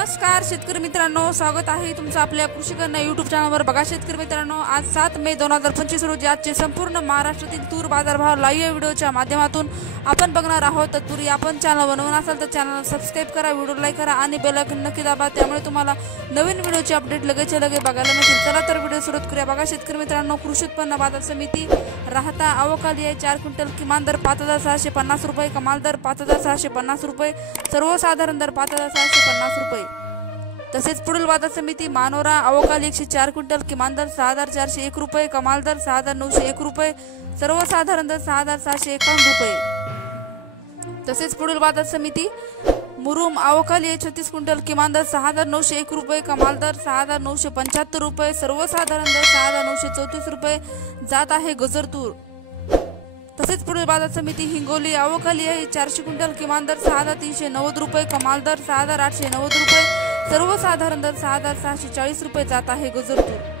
नमस्कार शेतकरी मित्रांनो, स्वागत आहे तुमचं आपल्या कृषी कन्या यूट्यूब चॅनलवर। बघा शेतकरी मित्रांनो, आज 7 मे 2025 रोजी आजचे संपूर्ण महाराष्ट्रातील तूर बाजारभाव लाईव्ह व्हिडिओच्या माध्यमातून आपण बघणार आहोत। तर तूर आपण चॅनल नवीन असाल तर चॅनल सबस्क्राइब करा, व्हिडिओ लाईक करा आणि बेल आयकॉन नक्की दाबा, त्यामुळे तुम्हाला नवीन व्हिडिओचे अपडेट लगेच बघायला मिळतील। चला तर व्हिडिओ सुरू करूया। बघा शेतकरी मित्रांनो, कृषी उत्पन्न बाजार समिती राहता अवकाली आहे। 4 क्विंटल किमान दर 5650 रुपये, कमाल दर 5650 रुपये, सर्वसाधारण दर 5650 रुपये। तसेच पुढील बाजार समिती मानोरा अवकाली 104 क्विंटल किमान दर 6401 रुपये, कमाल दर 6901 रुपये, सर्वसाधारण दर 6751 रुपये। तसेच पुढील बाजार समिती मुरुम अवकाली 36 क्विंटल किमान दर 6901 रुपये, कमाल दर 6975 रुपये, सर्वसाधारण दर 6934 रुपये जात आहे गजर तूर। तसेच पुढील बाजार समिती हिंगोली अवकाली आहे 400 क्विंटल किमान दर 6390 रुपये, कमाल दर 6890 रुपये, सर्वसाधारण दर 6640 रुपये जात आहे गजर तूर।